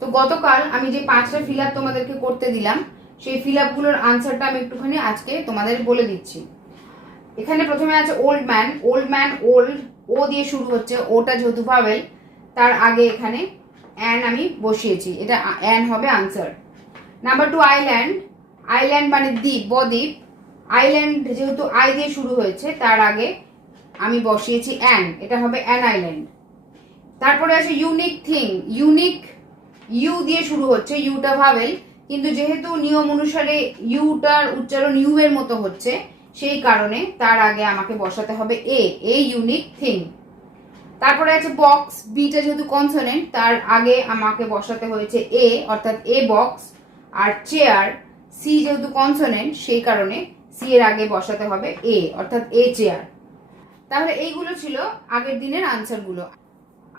তো গতকাল আমি যে 5টা ফিল আপ তোমাদেরকে করতে দিলাম সেই ফিল আপগুলোর আনসারটা আমি একটুখানি আজকে তোমাদের বলে দিচ্ছি। এখানে প্রথমে আছে old man. Old man, old O দিয়ে শুরু হচ্ছে, ওটা যেহেতু ভাওয়েল তার আগে এখানে অ্যান আমি বসিয়েছি, এটা অ্যান হবে আনসার। Number 2 island. আইল্যান্ড মানে দ্বীপ, বদ্বীপ। আইল্যান্ড যেহেতু আই দিয়ে শুরু হয়েছে তার আগে আমি বসিয়েছি অ্যান, এটা হবে অ্যান আইল্যান্ড। তারপরে আছে ইউনিক থিং। ইউনিক ইউ দিয়ে শুরু হচ্ছে, ইউটা ভাওয়েল কিন্তু যেহেতু নিয়ম অনুসারে ইউটার উচ্চারণ ইউ এর মতো হচ্ছে সেই কারণে তার আগে আমাকে বসাতে হবে এ ইউনিক থিং। তারপরে আছে বক্স। বিটা যেহেতু কনসোনেন্ট তার আগে আমাকে বসাতে হয়েছে এ, অর্থাৎ এ বক্স। আর চেয়ার, সি যেহেতু কনসোনেন্ট সেই কারণে সি এর আগে বসাতে হবে এ, অর্থাৎ এ চেয়ার। তাহলে এইগুলো ছিল আগের দিনের আনসারগুলো।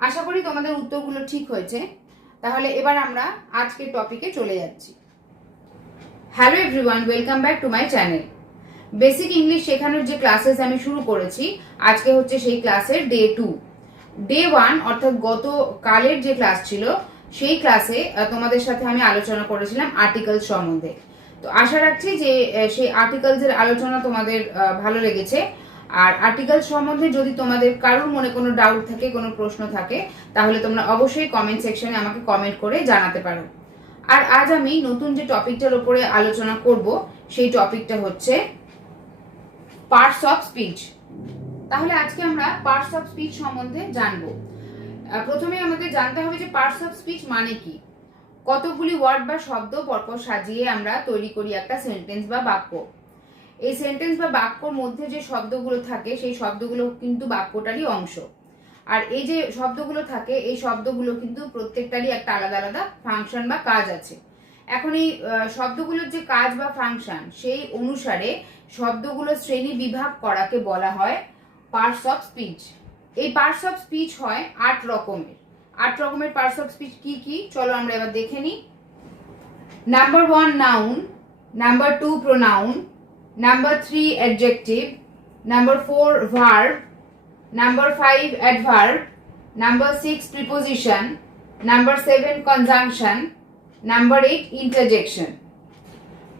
আশা করি তোমাদের উত্তরগুলো ঠিক হয়েছে। তাহলে এবার আমরা আজকের টপিকে চলে যাচ্ছি। Hello everyone, welcome back to my channel. Basic English শেখানোর যে ক্লাসেস আমি শুরু করেছি আজকে হচ্ছে সেই ক্লাসের ডে 2। ডে 1 অর্থাৎ গতকালের যে ক্লাস ছিল সেই ক্লাসে তোমাদের সাথে আমি আলোচনা করেছিলাম আর্টিকেলস সম্বন্ধে। তো আশা রাখছি যে সেই আর্টিকেলসের আলোচনা তোমাদের ভালো লেগেছে। আর আর্টিকেল সম্বন্ধে যদি তোমাদের কারোর মনে কোনো ডাউট থাকে, কোনো প্রশ্ন থাকে, তাহলে তোমরা অবশ্যই কমেন্ট সেকশনে আমাকে কমেন্ট করে জানাতে পারো। আর আজ আমি নতুন যে টপিকটার উপরে আলোচনা করব সেই টপিকটা হচ্ছে পার্টস অফ স্পিচ। তাহলে আজকে আমরা পার্টস অফ স্পিচ সম্বন্ধে জানবো। প্রথমে আমাদের জানতে হবে যে পার্টস অফ স্পিচ মানে কি। কতগুলি ওয়ার্ড বা শব্দ পরপর সাজিয়ে আমরা তৈরি করি একটা সেন্টেন্স বা বাক্য। এই সেন্টেন্স বা বাক্যর মধ্যে যে শব্দগুলো থাকে সেই শব্দগুলো কিন্তু বাক্যটারই অংশ। আর এই যে শব্দগুলো থাকে এই শব্দগুলো কিন্তু প্রত্যেকটারই একটা আলাদা আলাদা ফাংশন বা কাজ আছে। এখন এই শব্দগুলোর যে কাজ বা ফাংশন সেই অনুসারে শব্দগুলো শ্রেণী বিভাগ করাকে বলা হয় পার্টস অফ স্পিচ। এই পার্টস অফ স্পিচ হয় 8 রকমের। 8 রকমের পার্টস অফ স্পিচ কি কি চলো আমরা এবার দেখে নিই। Number 1 noun, number 2 pronoun, Number 3 adjective, number 4 verb, number 5 adverb, number 6 preposition, number 7 conjunction, number 8 interjection.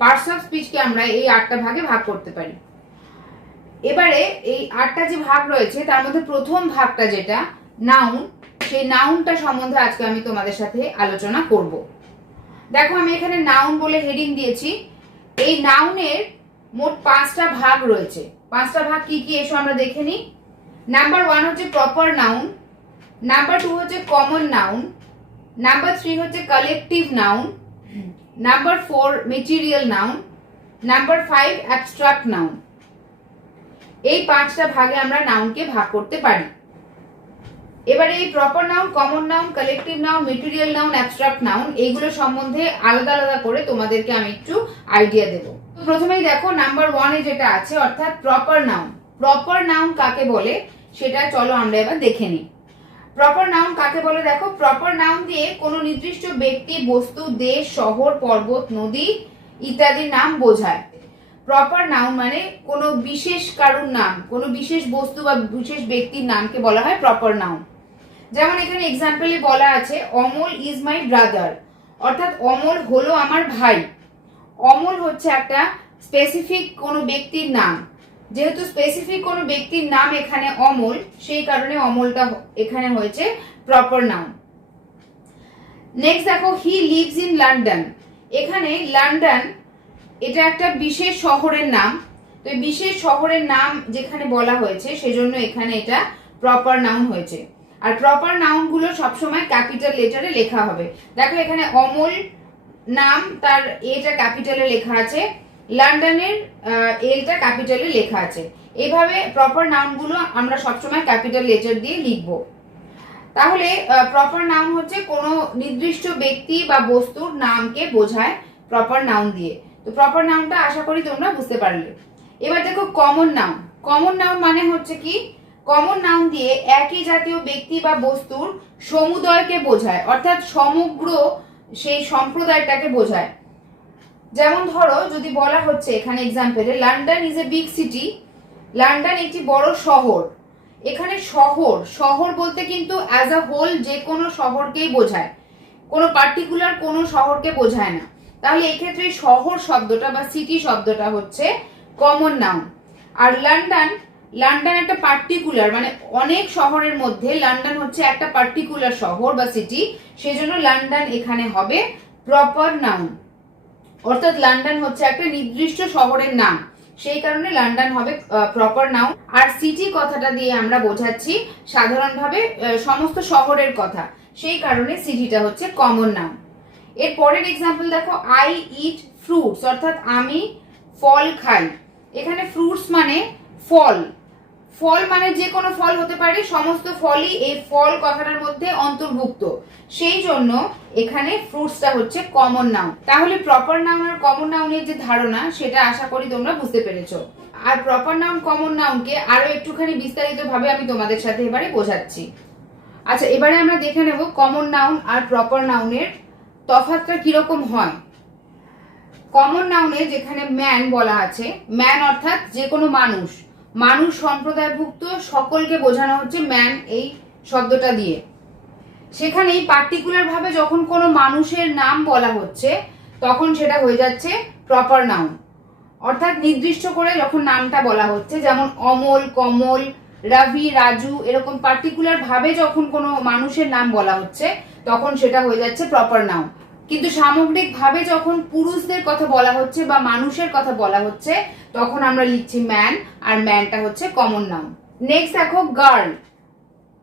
Parts of speech কে আমরা এই 8টা ভাগে ভাগ করতে পারি। এবারে এই 8টা যে ভাগ রয়েছে তার মধ্যে প্রথম ভাগটা যেটা নাউন, সেই নাউনটা সম্বন্ধে আজকে আমি তোমাদের সাথে আলোচনা করব। দেখো আমি এখানে নাউন বলে হেডিং দিয়েছি। এই নাউনের মোট 5টা ভাগ রয়েছে। 5টা ভাগ কি কি এসো আমরা দেখে নিই। নাম্বার 1 হচ্ছে প্রপার নাউন, নাম্বার 2 হচ্ছে কমন নাউন, নাম্বার 3 হচ্ছে collective noun, number 4 material noun, number 5 abstract noun. এই 5টা ভাগে আমরা নাউনকে ভাগ করতে পারি। এবারে এই proper noun, common noun, collective noun, material noun, abstract noun এইগুলো সম্বন্ধে আলাদা আলাদা করে তোমাদেরকে আমি একটু আইডিয়া দেবো। প্রথমেই দেখো নাম্বার 1 এ যেটা আছে অর্থাৎ প্রপার নাউন। প্রপার নাউন কাকে বলে সেটা চলো আমরা এবার দেখে নিই। প্রপার নাউন কাকে বলে দেখো, প্রপার নাউন দিয়ে কোনো নির্দিষ্ট ব্যক্তি, বস্তু, দেশ, শহর, পর্বত, নদী ইত্যাদির নাম বোঝায়। প্রপার নাউন মানে কোনো বিশেষ কারুর নাম, কোনো বিশেষ বস্তু বা বিশেষ ব্যক্তির নামকে বলা হয় প্রপার নাউন। যেমন এখানে এক্সাম্পলে বলা আছে অমল ইজ মাই ব্রাদার, অর্থাৎ অমল হলো আমার ভাই। অমল হচ্ছে একটা স্পেসিফিক কোনো ব্যক্তির নাম। যেহেতু স্পেসিফিক কোনো ব্যক্তির নাম এখানে অমল, সেই কারণে অমলটা এখানে হয়েছে প্রপার নাউন। নেক্সট দেখো হি লিভস ইন লন্ডন। এখানে লন্ডন এটা একটা বিশেষ শহরের নাম। তো এই বিশেষ শহরের নাম যেখানে বলা হয়েছে সেজন্য এখানে এটা প্রপার নাউন হয়েছে। আর প্রপার নাউনগুলো সবসময় ক্যাপিটাল লেটারে লেখা হবে। দেখো এখানে অমল নাম তার এটা ক্যাপিটালে লেখা আছে, লন্ডনের এলটা ক্যাপিটালে লেখা আছে। এইভাবে প্রপার নাউনগুলো আমরা সবসময় ক্যাপিটাল লেটার দিয়ে লিখব। তাহলে প্রপার নাউন হচ্ছে কোনো নির্দিষ্ট ব্যক্তি বা বস্তুর নামকে বোঝায় প্রপার নাউন দিয়ে। তো প্রপার নাউনটা আশা করি তোমরা বুঝতে পারলে। এবার দেখো কমন নাউন। কমন নাউন মানে হচ্ছে কি, কমন নাউন দিয়ে একই জাতীয় ব্যক্তি বা বস্তুর সমুদয়কে বোঝায়, অর্থাৎ সমগ্র সেই সম্প্রদায়টাকে বোঝায়। যেমন ধরো যদি বলা হচ্ছে এখানে এক্সাম্পলে London is a big city, London একটি বড় শহর। এখানে শহর শহর বলতে কিন্তু অ্যাজ আ হোল যে কোনো শহরকেই বোঝায়। কোনো পার্টিকুলার কোনো শহরকে বোঝায় না। তাহলে এক্ষেত্রে শহর শব্দটা বা সিটি শব্দটা হচ্ছে কমন নাউন। আর লন্ডন, লন্ডন একটা পার্টিকুলার মানে অনেক শহরের মধ্যে লন্ডন হচ্ছে একটা পার্টিকুলার শহর বা সিটি, সেজন্য লন্ডন এখানে হবে প্রপার নাউন। অর্থাৎ লন্ডন হচ্ছে একটা নির্দিষ্ট শহরের নাম, সেই কারণে লন্ডন হবে প্রপার নাউন। আর সিটি কথাটা দিয়ে আমরা বোঝাচ্ছি সাধারণভাবে সমস্ত শহরের কথা, সেই কারণে সিটিটা হচ্ছে কমন নাউন। এর পরের এক্সাম্পল দেখো, আই ইট ফ্রুটস, অর্থাৎ আমি ফল খাই। এখানে ফ্রুটস মানে ফল, ফল মানে যে কোনো ফল হতে পারে, সমস্ত ফলই এই ফল কথাটার মধ্যে অন্তর্ভুক্ত, সেই জন্য এখানে ফ্রুটসটা হচ্ছে কমন নাউন। তাহলে প্রপার নাউন আর কমন নাউনের যে ধারণা সেটা আশা করি তোমরা বুঝতে পেরেছো। আর প্রপার নাউন কমন নাউনকে আরো একটুখানি বিস্তারিত ভাবে আমি তোমাদের সাথে এবারে বোঝাচ্ছি। আচ্ছা, এবারে আমরা দেখে নেব কমন নাউন আর প্রপার নাউনের তফাৎটা কিরকম হয়। কমন নাউনে যেখানে ম্যান বলা আছে, ম্যান অর্থাৎ যে কোনো মানুষ, মানুষ সম্প্রদায়ভুক্ত সকলকে বোঝানো হচ্ছে ম্যান এই শব্দটা দিয়ে। সেখানেই পার্টিকুলার ভাবে যখন কোনো মানুষের নাম বলা হচ্ছে তখন সেটা হয়ে যাচ্ছে প্রপার নাউন। অর্থাৎ নির্দিষ্ট করে যখন নামটা বলা হচ্ছে, যেমন অমল, কমল, রবি, রাজু, এরকম পার্টিকুলার ভাবে যখন কোনো মানুষের নাম বলা হচ্ছে তখন সেটা হয়ে যাচ্ছে প্রপার নাউন। কিন্তু সামগ্রিক ভাবে যখন পুরুষদের কথা বলা হচ্ছে বা মানুষের কথা বলা হচ্ছে তখন আমরা লিখছি ম্যান, আর ম্যানটা হচ্ছে কমন নাউন। নেক্সট দেখো, গার্ল,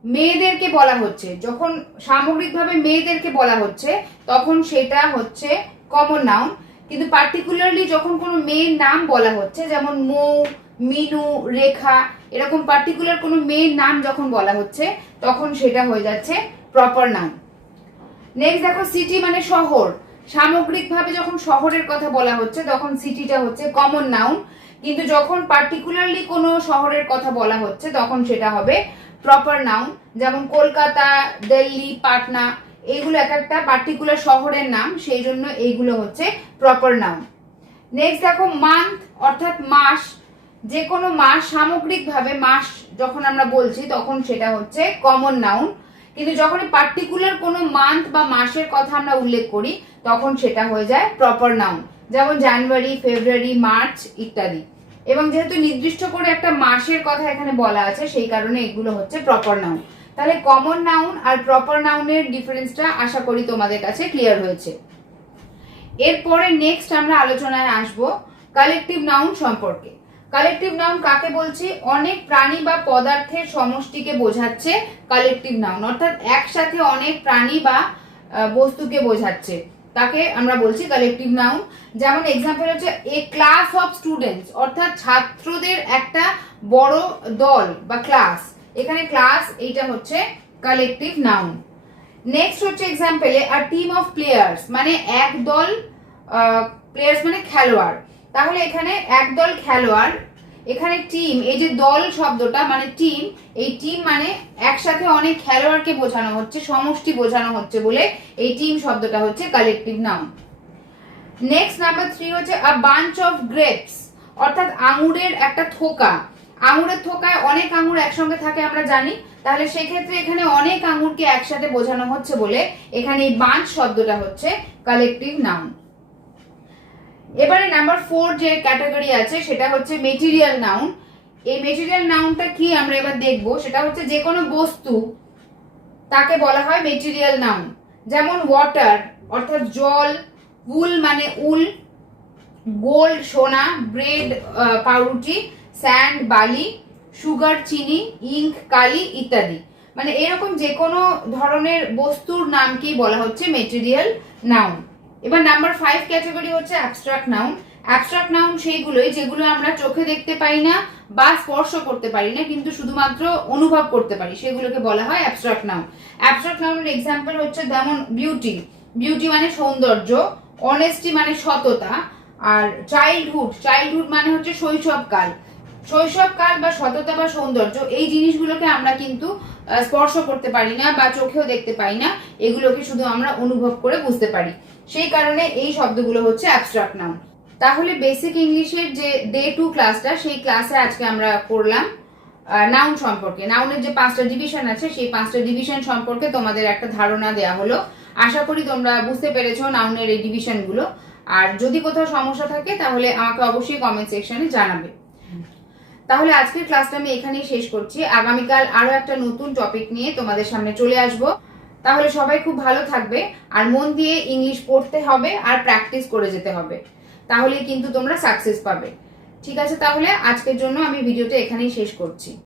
মেয়েদেরকে বলা হচ্ছে, যখন সামগ্রিকভাবে মেয়েদেরকে বলা হচ্ছে তখন সেটা হচ্ছে কমন নাউন। কিন্তু পার্টিকুলারলি যখন কোনো মেয়ের নাম বলা হচ্ছে, যেমন মৌ, মিনু, রেখা, এরকম পার্টিকুলার কোনো মেয়ের নাম যখন বলা হচ্ছে তখন সেটা হয়ে যাচ্ছে প্রপার নাউন। নেক্সট দেখো, সিটি মানে শহর, সামগ্রিকভাবে যখন শহরের কথা বলা হচ্ছে তখন সিটিটা হচ্ছে কমন নাউন। কিন্তু যখন পার্টিকুলারলি কোনো শহরের কথা বলা হচ্ছে তখন সেটা হবে প্রপার নাউন। যেমন কলকাতা, দিল্লি, পাটনা, এইগুলো এক একটা পার্টিকুলার শহরের নাম, সেই জন্য এইগুলো হচ্ছে প্রপার নাউন। নেক্সট দেখো, মান্থ অর্থাৎ মাস, যে কোনো মাস, সামগ্রিকভাবে মাস যখন আমরা বলছি তখন সেটা হচ্ছে কমন নাউন। কিন্তু যখন পার্টিকুলার কোনো মান্থ বা মাসের কথা আমরা উল্লেখ করি তখন সেটা হয়ে যায় প্রপার নাউন, যেমন জানুয়ারি, ফেব্রুয়ারি, মার্চ ইত্যাদি। এবং যেহেতু নির্দিষ্ট করে একটা মাসের কথা এখানে বলা আছে সেই কারণে এগুলো হচ্ছে প্রপার নাউন। তাহলে কমন নাউন আর প্রপার নাউনের ডিফারেন্সটা আশা করি তোমাদের কাছে ক্লিয়ার হয়েছে। এরপরে নেক্সট আমরা আলোচনায় আসব কালেকটিভ নাউন সম্পর্কে। কালেকটিভ নাউন কাকে বলছি? অনেক প্রাণী বা পদার্থের সমষ্টিকে বোঝাচ্ছে কালেকটিভ নাউন, অর্থাৎ একসাথে অনেক প্রাণী বা বস্তুকে বোঝাচ্ছে, তাকে আমরা বলছি কালেকটিভ নাউন। যেমন এক্সাম্পল হচ্ছে এ ক্লাস অফ স্টুডেন্টস, অর্থাৎ ছাত্রদের একটা বড় দল বা ক্লাস, এখানে ক্লাস এইটা হচ্ছে কালেকটিভ নাউন। নেক্সট হচ্ছে এক্সাম্পলে আ টিম অফ প্লেয়ার্স, মানে এক দল, প্লেয়ার্স মানে খেলোয়াড়, তাহলে এখানে একদল খেলোয়াড়, এখানে টিম, এই যে দল শব্দটা মানে টিম, এই টিম মানে একসাথে অনেক খেলোয়াড়কে বোঝানো হচ্ছে, সমষ্টি বোঝানো হচ্ছে বলে এই টিম শব্দটা হচ্ছে কালেকটিভ নাউন। নেক্সট নাম্বার 3 হচ্ছে আ বাঞ্চ অফ গ্রেপস, অর্থাৎ আঙুরের একটা থোকা। আঙুরের থোকায় অনেক আঙুর একসঙ্গে থাকে আমরা জানি, তাহলে সেক্ষেত্রে এখানে অনেক আঙুরকে একসাথে বোঝানো হচ্ছে বলে এখানে এই বাঞ্চ শব্দটা হচ্ছে কালেকটিভ নাউন। এবারে নাম্বার 4 যে ক্যাটাগরি আছে সেটা হচ্ছে মেটেরিয়াল নাউন। এই মেটেরিয়াল নাউনটা কি আমরা এবার দেখব, সেটা হচ্ছে যে কোনো বস্তু তাকে বলা হয় মেটেরিয়াল নাউন। যেমন ওয়াটার অর্থাৎ জল, উল মানে উল, গোল্ড সোনা, ব্রেড পাউরুটি, স্যান্ড বালি, সুগার চিনি, ইঙ্ক কালি ইত্যাদি, মানে এরকম যে কোনো ধরনের বস্তুর নামকেই বলা হচ্ছে মেটেরিয়াল নাউন। এবার নাম্বার 5 ক্যাটাগরি হচ্ছে অ্যাবস্ট্রাক্ট নাউন। অ্যাবস্ট্রাক্ট নাউন সেইগুলোই যেগুলো আমরা চোখে দেখতে পাই না বা স্পর্শ করতে পারি না কিন্তু শুধুমাত্র অনুভব করতে পারি, সেগুলোকে বলা হয় অ্যাবস্ট্রাক্ট নাউন। অ্যাবস্ট্রাক্ট নাউনের এক্সাম্পল হচ্ছে যেমন বিউটি, বিউটি মানে সৌন্দর্য, অনেস্টি মানে সততা, আর চাইল্ডহুড, চাইল্ডহুড মানে হচ্ছে শৈশবকাল, শৈশবকাল বা সততা বা সৌন্দর্য, এই জিনিসগুলোকে আমরা কিন্তু স্পর্শ করতে পারি না বা চোখেও দেখতে পাই না, এগুলোকে শুধু আমরা অনুভব করে বুঝতে পারি, সেই কারণে এই শব্দগুলো হচ্ছে অ্যাবস্ট্রাক্ট নাউন। তাহলে বেসিক ইংলিশের যে ডে 2 ক্লাসটা, সেই ক্লাসে আজকে আমরা করলাম নাউন সম্পর্কে। নাউনের যে 5টা ডিভিশন আছে সেই 5টা ডিভিশন সম্পর্কে তোমাদের একটা ধারণা দেয়া হলো। আশা করি তোমরা বুঝতে পেরেছো নাউনের এই ডিভিশনগুলো। আর যদি কোথাও সমস্যা থাকে তাহলে আমাকে অবশ্যই কমেন্ট সেকশনে জানাবে। তাহলে আজকের ক্লাসটা আমি এখানেই শেষ করছি। আগামীকাল আরো একটা নতুন টপিক নিয়ে তোমাদের সামনে চলে আসব। তাহলে সবাই খুব ভালো থাকবে, আর মন দিয়ে ইংলিশ পড়তে হবে আর প্র্যাকটিস করে যেতে হবে, তাহলেই কিন্তু তোমরা সাকসেস পাবে। ঠিক আছে, তাহলে আজকের জন্য আমি ভিডিওটা এখানেই শেষ করছি।